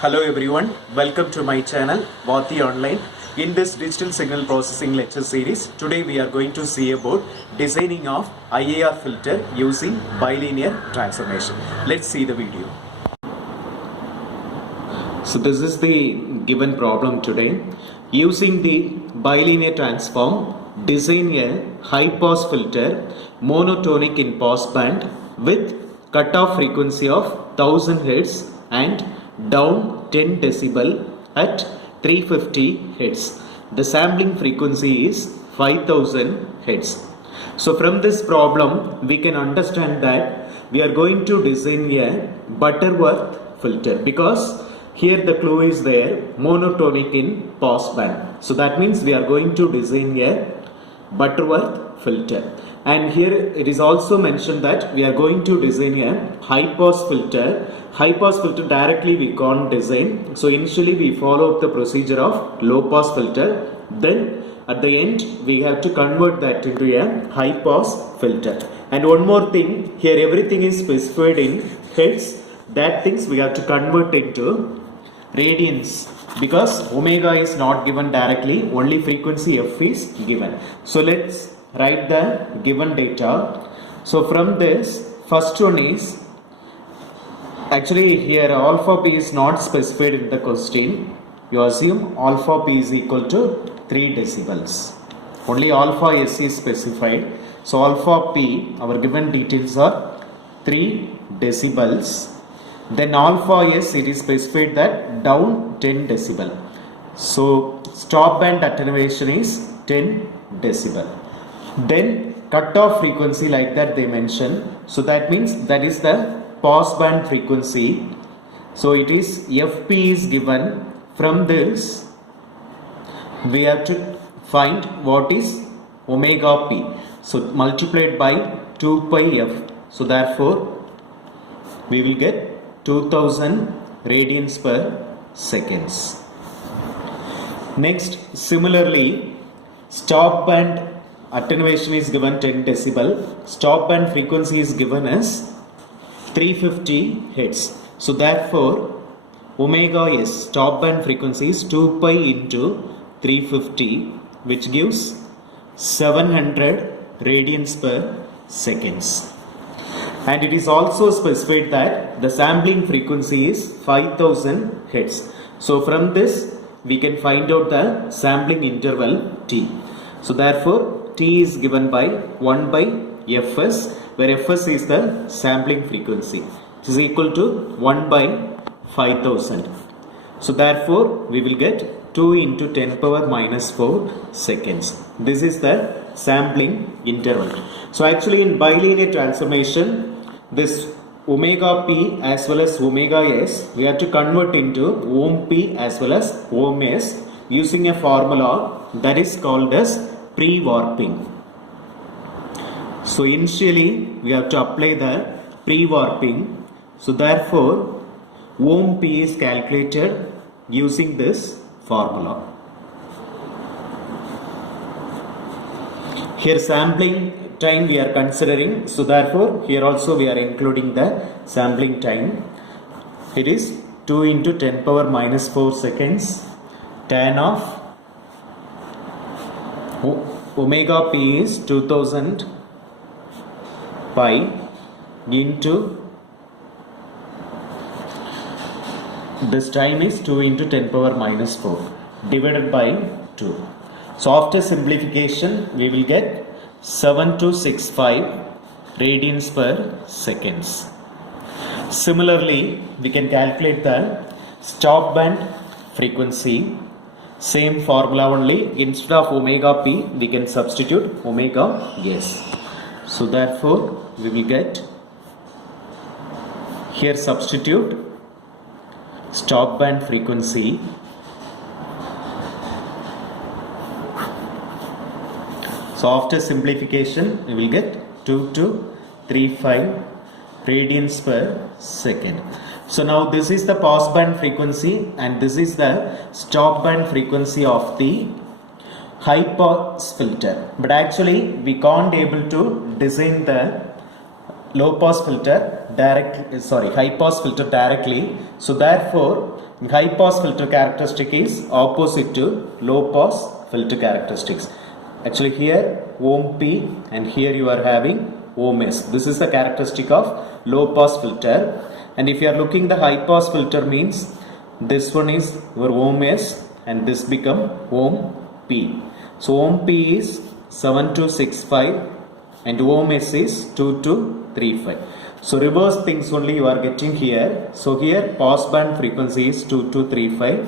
Hello everyone, welcome to my channel Vati Online. In this digital signal processing lecture series, today we are going to see about designing of IAR filter using bilinear transformation. Let's see the video. So this is the given problem today. Using the bilinear transform, design a high pass filter monotonic in pass band with cutoff frequency of 1000 Hz and down 10 decibel at 350 Hz. The sampling frequency is 5000 Hz. So from this problem we can understand that we are going to design a Butterworth filter because here the clue is there, monotonic in pass band. So that means we are going to design a Butterworth filter. And here it is also mentioned that we are going to design a high pass filter. High pass filter directly we can't design. So initially we follow up the procedure of low pass filter. Then at the end we have to convert that into a high pass filter. And one more thing, here everything is specified in hertz. That things we have to convert into radians because omega is not given directly, only frequency f is given. So let's write the given data. So from this, first one is, actually here alpha p is not specified in the question. You assume alpha p is equal to 3 decibels. Only alpha s is specified. So alpha p, our given details are 3 decibels. Then alpha s, it is specified that down 10 decibel. So stop band attenuation is 10 decibel. Then cutoff frequency like that they mention. So that means that is the pass band frequency. So it is fp is given. From this we have to find what is omega p. So multiplied by 2 pi f. So therefore we will get 2000 radians per seconds. Next, similarly, stop band attenuation is given 10 decibel. Stop band frequency is given as 350 Hz. So therefore, omega s, stop band frequency is 2 pi into 350, which gives 700 radians per seconds. And it is also specified that the sampling frequency is 5000 Hz. So from this we can find out the sampling interval t. So therefore t is given by 1 by fs, where fs is the sampling frequency. It is equal to 1 by 5000. So therefore we will get 2 into 10 power minus 4 seconds. This is the sampling interval. So actually in bilinear transformation, this omega p as well as omega s, we have to convert into ohm p as well as ohm s using a formula that is called as pre-warping. So initially we have to apply the pre-warping. So therefore ohm p is calculated using this formula. Here sampling time we are considering, so therefore here also we are including the sampling time. It is 2 into 10 power minus 4 seconds tan of omega p is 2000 pi into this time is 2 into 10 power minus 4 divided by 2. So after simplification we will get 7265 radians per seconds. Similarly, we can calculate the stop band frequency. Same formula only. Instead of omega p, we can substitute omega s. So therefore, we will get here substitute stop band frequency. So after simplification, we will get 2235 radians per second. So now this is the pass band frequency and this is the stop band frequency of the high pass filter. But actually we can't able to design the low pass filter high pass filter directly. So therefore high pass filter characteristic is opposite to low pass filter characteristics. Actually here ohm P and here you are having ohm S. This is the characteristic of low pass filter. And if you are looking the high pass filter means this one is your ohm S and this become ohm P. So ohm P is 7265 and ohm S is 2235. So reverse things only you are getting here. So here pass band frequency is 2235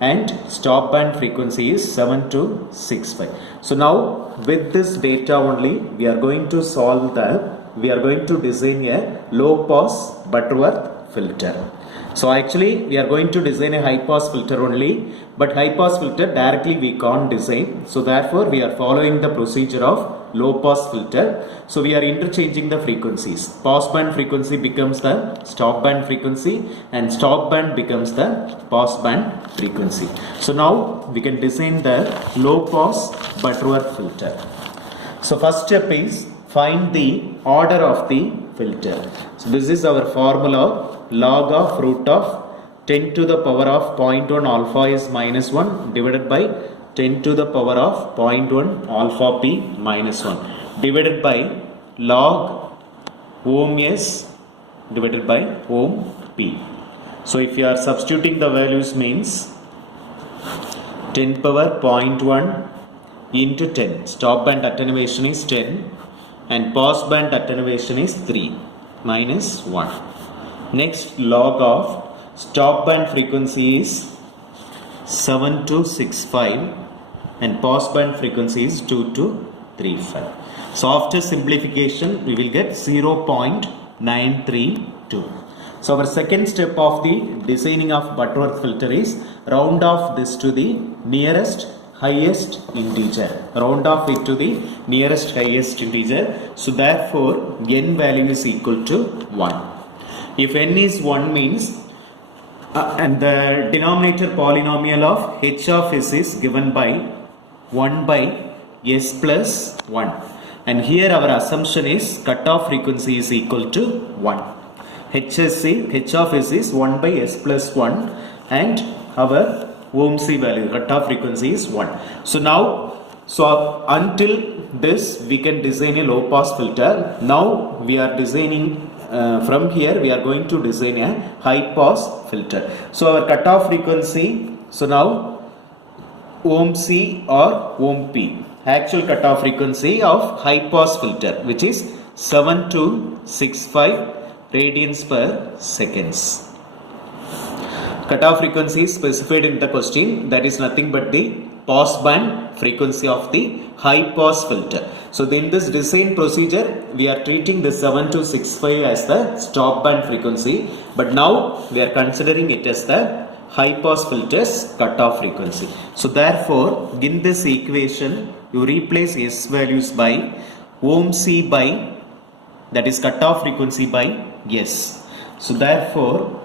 and stop band frequency is 7265. So now with this data only we are going to design a low pass Butterworth filter. So actually we are going to design a high pass filter only, but high pass filter directly we can't design. So therefore we are following the procedure of low pass filter. So we are interchanging the frequencies. Pass band frequency becomes the stop band frequency and stop band becomes the pass band frequency. So now we can design the low pass Butterworth filter. So first step is find the order of the filter. So this is our formula. Log of root of 10 to the power of 0.1 alpha is minus 1 divided by 10 to the power of 0.1 alpha p minus 1 divided by log ohm S divided by ohm p. So if you are substituting the values means 10 power 0.1 into 10. Stop band attenuation is 10 and pass band attenuation is 3 minus 1. Next log of stop band frequency is 7265 and pass band frequency is 2235. So after simplification we will get 0.932. So our second step of the designing of Butterworth filter is round off this to the nearest highest integer. Round off it to the nearest highest integer. So therefore n value is equal to 1. If n is 1 means and the denominator polynomial of h of s is given by 1 by s plus 1. And here our assumption is cutoff frequency is equal to 1. h of s is 1 by s plus 1 and our ohm C value cutoff frequency is 1. So now until this we can design a low pass filter. Now we are designing from here we are going to design a high pass filter. So our cutoff frequency, so now ohm C or ohm P, actual cutoff frequency of high pass filter which is 7265 radians per seconds. Cutoff frequency is specified in the question, that is nothing but the pass band frequency of the high pass filter. So in this design procedure we are treating the 7265 as the stop band frequency, but now we are considering it as the high pass filter's cutoff frequency. So therefore in this equation you replace S values by ohm C by, that is cutoff frequency, by S. So therefore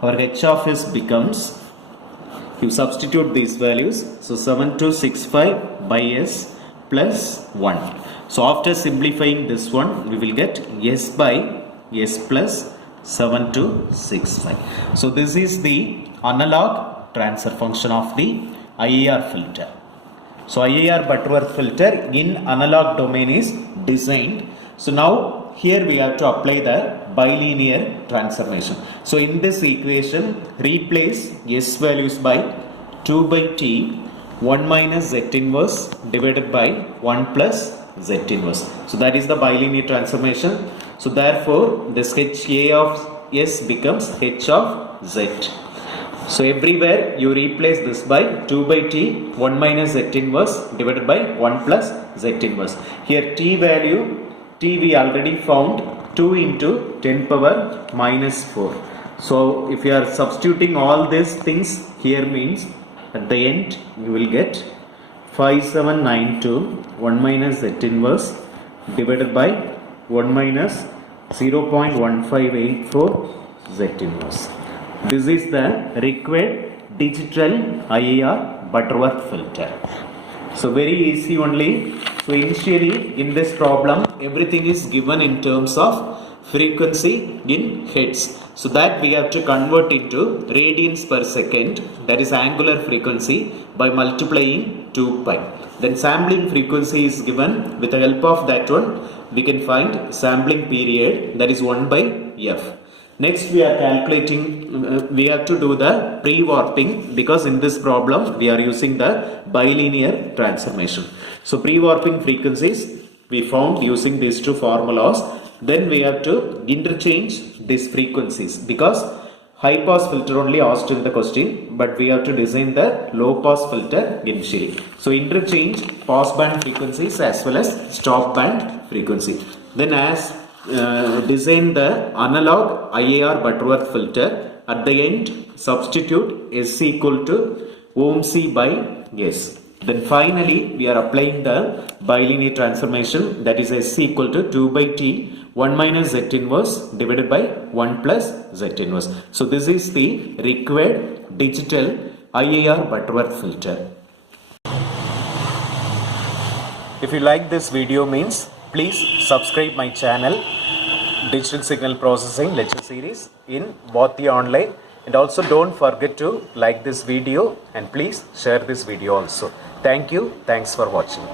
our H of S becomes, you substitute these values, so 7265 by S plus 1. So after simplifying this one we will get S by S plus 7265. So this is the analog transfer function of the IIR filter. So IIR Butterworth filter in analog domain is designed. So now here we have to apply the bilinear transformation. So in this equation replace S values by 2 by t 1 minus z inverse divided by 1 plus z inverse. So that is the bilinear transformation. So therefore this HA of S becomes H of Z. So everywhere you replace this by 2 by t 1 minus z inverse divided by 1 plus z inverse. Here t value, t we already found, 2 into 10 power minus 4. So if you are substituting all these things here means at the end you will get 5792 1 minus z inverse divided by 1 minus 0.1584 z inverse. This is the required digital IIR Butterworth filter. So very easy only. So initially in this problem everything is given in terms of frequency in hertz. So that we have to convert into radians per second, that is angular frequency, by multiplying 2 pi. Then sampling frequency is given. With the help of that one, we can find sampling period, that is 1 by f. Next we are calculating, we have to do the pre-warping, because in this problem we are using the bilinear transformation. So pre-warping frequencies we found using these two formulas. Then we have to interchange these frequencies, because high pass filter only asked in the question, but we have to design the low pass filter initially. So interchange pass band frequencies as well as stop band frequency. Then as design the analog IAR Butterworth filter, at the end substitute S equal to ohmc by S. Then finally we are applying the bilinear transformation, that is S equal to 2 by T 1 minus Z inverse divided by 1 plus Z inverse. So this is the required digital IAR Butterworth filter. If you like this video means, please subscribe my channel Digital Signal Processing lecture series in Bharati Online, and also don't forget to like this video and please share this video also. Thank you. Thanks for watching.